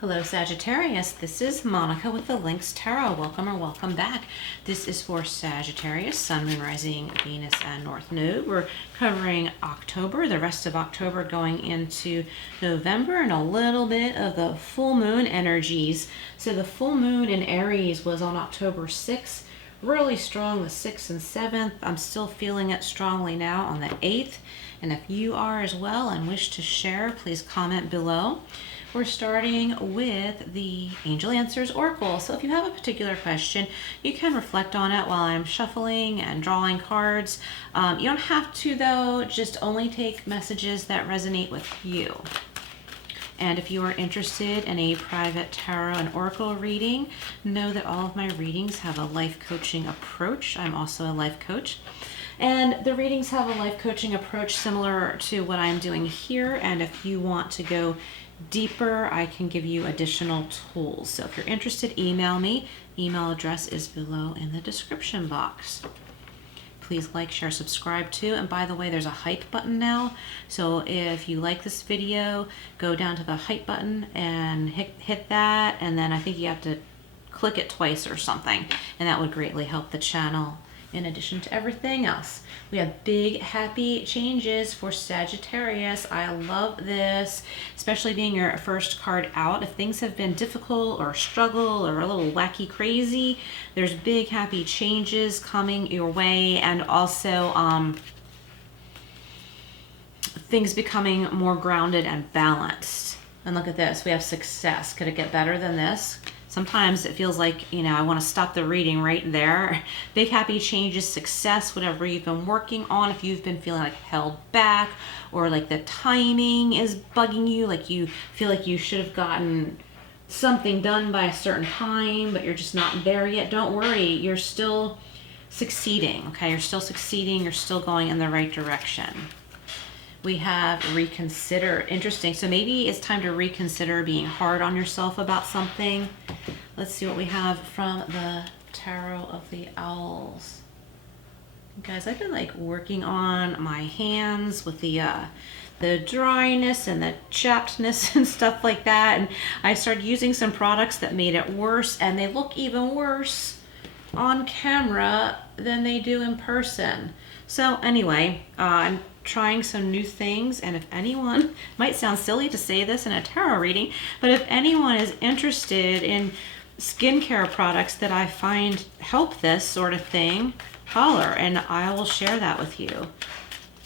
Hello Sagittarius, this is Monica with the Lynx Tarot. Welcome or welcome back. This is for Sagittarius, Sun, Moon, Rising, Venus, and North Node. We're covering October, the rest of October going into November, and a little bit of the full moon energies. So the full moon in Aries was on October 6th. Really strong, the 6th and 7th. I'm still feeling it strongly now on the 8th. And if you are as well and wish to share, please comment below. We're starting with the Angel Answers Oracle. So if you have a particular question, you can reflect on it while I'm shuffling and drawing cards. You don't have to though, just only take messages that resonate with you. And if you are interested in a private tarot and oracle reading, know that all of my readings have a life coaching approach. I'm also a life coach. And the readings have a life coaching approach similar to what I'm doing here. And if you want to go deeper, I can give you additional tools. So if you're interested, email me. Email address is below in the description box. Please like, share, subscribe too. And by the way, there's a hype button now. So if you like this video, go down to the hype button and hit that. And then I think you have to click it twice or something. And that would greatly help the channel in addition to everything else. We have big happy changes for Sagittarius. I love this, especially being your first card out. If things have been difficult or struggle or a little wacky crazy, there's big happy changes coming your way, and also things becoming more grounded and balanced. And look at this, we have success. Could it get better than this? Sometimes it feels like, you know, I want to stop the reading right there. Big happy changes, success, whatever you've been working on. If you've been feeling like held back, or like the timing is bugging you, like you feel like you should have gotten something done by a certain time, but you're just not there yet, don't worry. You're still succeeding, okay? You're still succeeding. You're still going in the right direction. We have reconsider. Interesting. So maybe it's time to reconsider being hard on yourself about something. Let's see what we have from the Tarot of the Owls. Guys, I've been like working on my hands with the dryness and the chappedness and stuff like that. And I started using some products that made it worse, and they look even worse on camera than they do in person. So anyway, I'm trying some new things, and if anyone, might sound silly to say this in a tarot reading, but if anyone is interested in skincare products that I find help this sort of thing, holler and I will share that with you.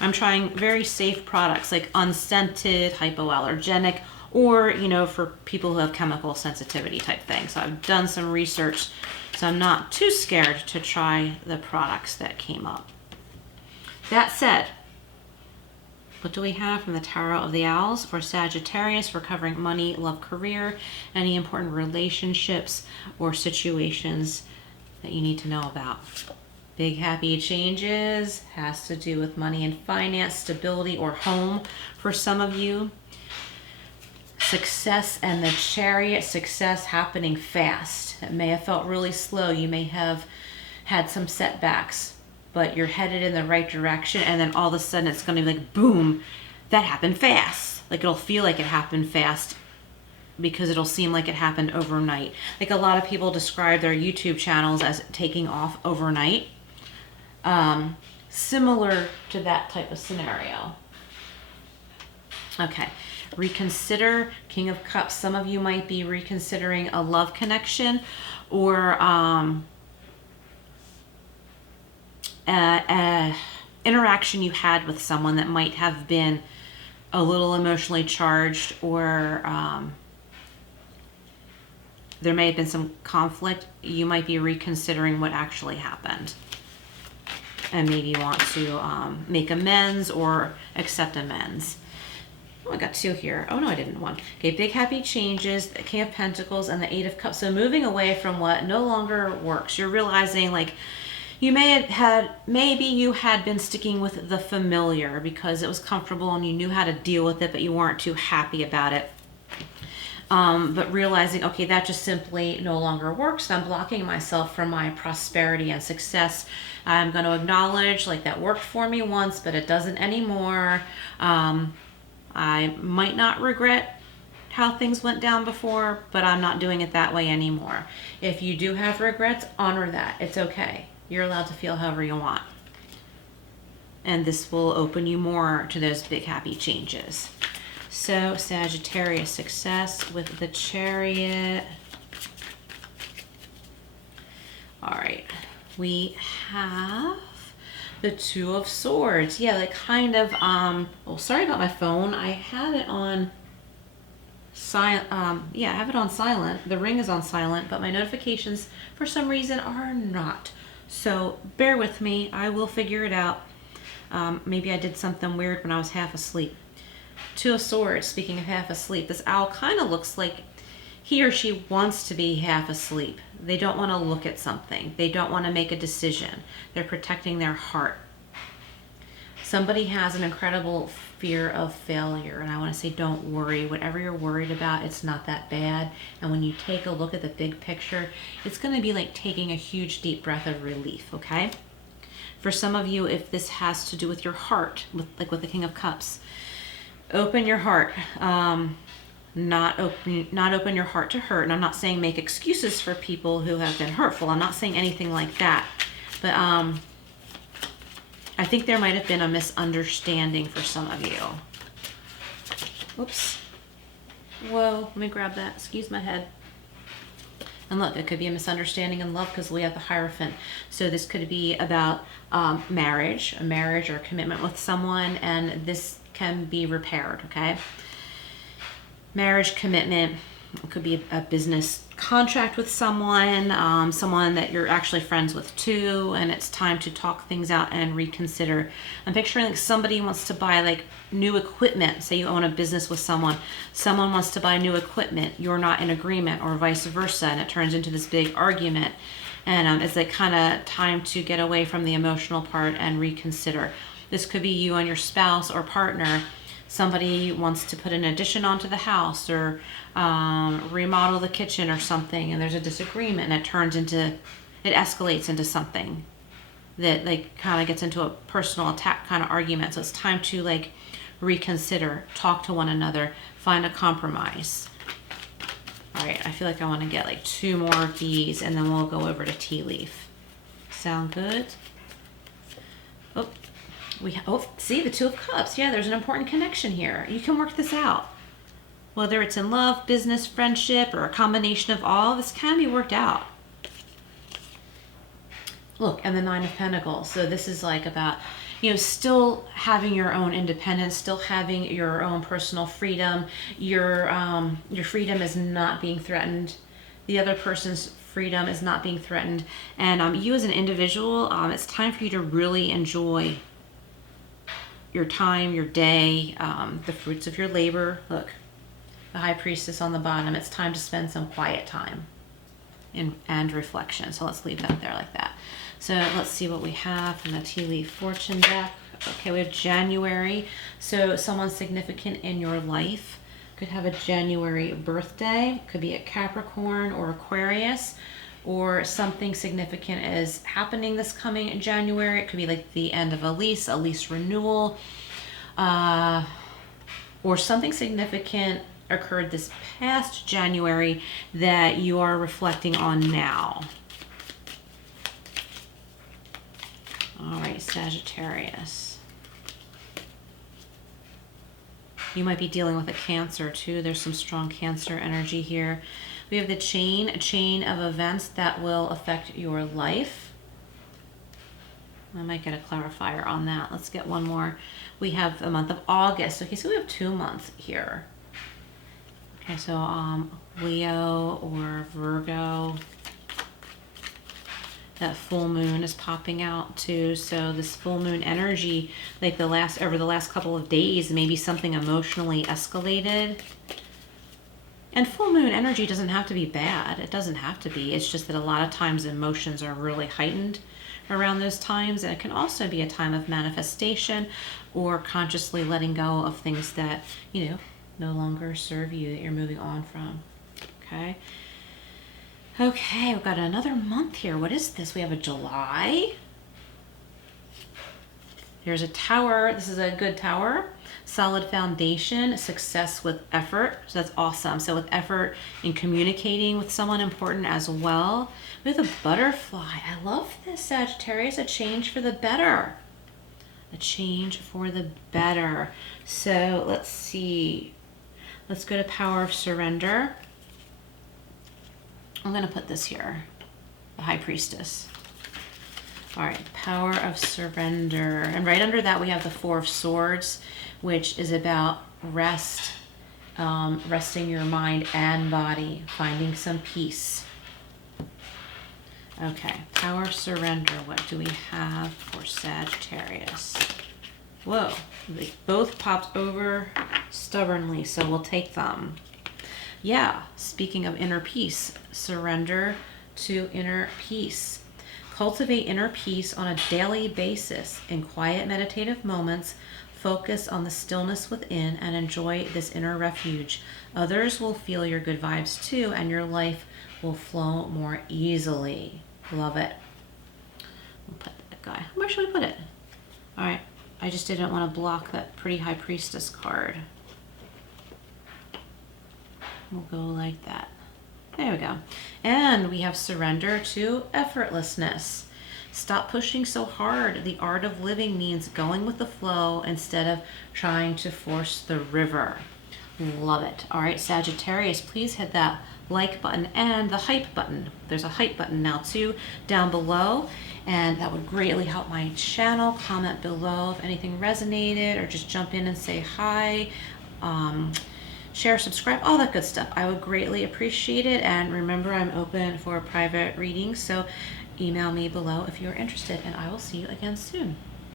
I'm trying very safe products like unscented, hypoallergenic, or, you know, for people who have chemical sensitivity type things. So I've done some research, so I'm not too scared to try the products that came up. That said, what do we have from the Tarot of the Owls for Sagittarius? We're covering money, love, career, any important relationships or situations that you need to know about. Big happy changes has to do with money and finance, stability, or home for some of you. Success and the Chariot, success happening fast. It may have felt really slow. You may have had some setbacks, but you're headed in the right direction, and then all of a sudden it's going to be like, boom, that happened fast. Like it'll feel like it happened fast because it'll seem like it happened overnight. Like a lot of people describe their YouTube channels as taking off overnight. Similar to that type of scenario. Okay, reconsider, King of Cups. Some of you might be reconsidering a love connection, or interaction you had with someone that might have been a little emotionally charged, or there may have been some conflict. You might be reconsidering what actually happened, and maybe you want to make amends or accept amends. Oh, I got two here. Oh no, I didn't. One. Okay, big happy changes, the King of Pentacles and the Eight of Cups. So moving away from what no longer works. You're realizing like you maybe you had been sticking with the familiar because it was comfortable and you knew how to deal with it, but you weren't too happy about it. But realizing, okay, that just simply no longer works. I'm blocking myself from my prosperity and success. I'm going to acknowledge like that worked for me once, but it doesn't anymore. I might not regret how things went down before, but I'm not doing it that way anymore. If you do have regrets, honor that. It's okay. You're allowed to feel however you want. And this will open you more to those big happy changes. So Sagittarius, success with the Chariot. All right, we have the Two of Swords. Yeah, like kind of, well, sorry about my phone. I had it on silent. Yeah, I have it on silent. The ring is on silent, but my notifications for some reason are not. So bear with me. I will figure it out. Maybe I did something weird when I was half asleep. Two of Swords, speaking of half asleep, this owl kind of looks like he or she wants to be half asleep. They don't want to look at something. They don't want to make a decision. They're protecting their heart. Somebody has an incredible fear of failure, and I want to say don't worry. Whatever you're worried about, it's not that bad. And when you take a look at the big picture, it's going to be like taking a huge deep breath of relief, okay? For some of you, if this has to do with your heart, like with the King of Cups, open your heart. Not open your heart to hurt. And I'm not saying make excuses for people who have been hurtful. I'm not saying anything like that. But I think there might have been a misunderstanding for some of you. Whoops. Whoa, let me grab that. Excuse my head. And look, it could be a misunderstanding in love because we have the Hierophant. So this could be about marriage, a marriage or a commitment with someone, and this can be repaired, okay? Marriage, commitment, it could be a business contract with someone, someone that you're actually friends with too, and it's time to talk things out and reconsider. I'm picturing like somebody wants to buy like new equipment. Say you own a business with someone wants to buy new equipment, you're not in agreement, or vice versa, and it turns into this big argument. And it's like kind of time to get away from the emotional part and reconsider. This could be you and your spouse or partner. Somebody wants to put an addition onto the house or remodel the kitchen or something, and there's a disagreement, and it escalates into something that like kind of gets into a personal attack kind of argument. So it's time to like reconsider, talk to one another, find a compromise. All right, I feel like I want to get like 2 more of these, and then we'll go over to tea leaf. Sound good? See the Two of Cups. Yeah, there's an important connection here. You can work this out. Whether it's in love, business, friendship, or a combination of all, this can be worked out. Look, and the Nine of Pentacles. So this is like about, still having your own independence, still having your own personal freedom. Your freedom is not being threatened. The other person's freedom is not being threatened. And you as an individual, it's time for you to really enjoy your time, your day, the fruits of your labor. Look, the High Priestess on the bottom. It's time to spend some quiet time and reflection. So let's leave that there like that. So let's see what we have from the Tea Leaf Fortune deck. Okay, we have January. So someone significant in your life could have a January birthday. Could be a Capricorn or Aquarius, or something significant is happening this coming January. It could be like the end of a lease renewal, or something significant occurred this past January that you are reflecting on now. All right, Sagittarius. You might be dealing with a Cancer too. There's some strong Cancer energy here. We have the chain, a chain of events that will affect your life. I might get a clarifier on that. Let's get one more. We have the month of August. Okay, so we have 2 months here. Okay, so Leo or Virgo. That full moon is popping out too. So this full moon energy, like over the last couple of days, maybe something emotionally escalated. And full moon energy doesn't have to be bad. It doesn't have to be. It's just that a lot of times emotions are really heightened around those times. And it can also be a time of manifestation or consciously letting go of things that, no longer serve you, that you're moving on from. Okay. Okay, we've got another month here. What is this? We have a July. Here's a tower. This is a good tower. Solid foundation, success with effort. So that's awesome. So with effort in communicating with someone important as well. With a butterfly. I love this, Sagittarius. A change for the better. A change for the better. So let's see. Let's go to power of surrender. I'm going to put this here. The High Priestess. All right, power of surrender. And right under that we have the Four of Swords, which is about rest, resting your mind and body, finding some peace. Okay, power of surrender. What do we have for Sagittarius? Whoa, they both popped over stubbornly, so we'll take them. Yeah, speaking of inner peace, surrender to inner peace. Cultivate inner peace on a daily basis. In quiet meditative moments, focus on the stillness within and enjoy this inner refuge. Others will feel your good vibes too, and your life will flow more easily. Love it. We'll put that guy. Where should we put it? All right. I just didn't want to block that pretty High Priestess card. We'll go like that. There we go. And we have surrender to effortlessness. Stop pushing so hard. The art of living means going with the flow instead of trying to force the river. Love it. All right, Sagittarius, please hit that like button and the hype button. There's a hype button now too down below, and that would greatly help my channel. Comment below if anything resonated, or just jump in and say hi. Share, subscribe, all that good stuff. I would greatly appreciate it. And remember, I'm open for private readings, so email me below if you're interested, and I will see you again soon.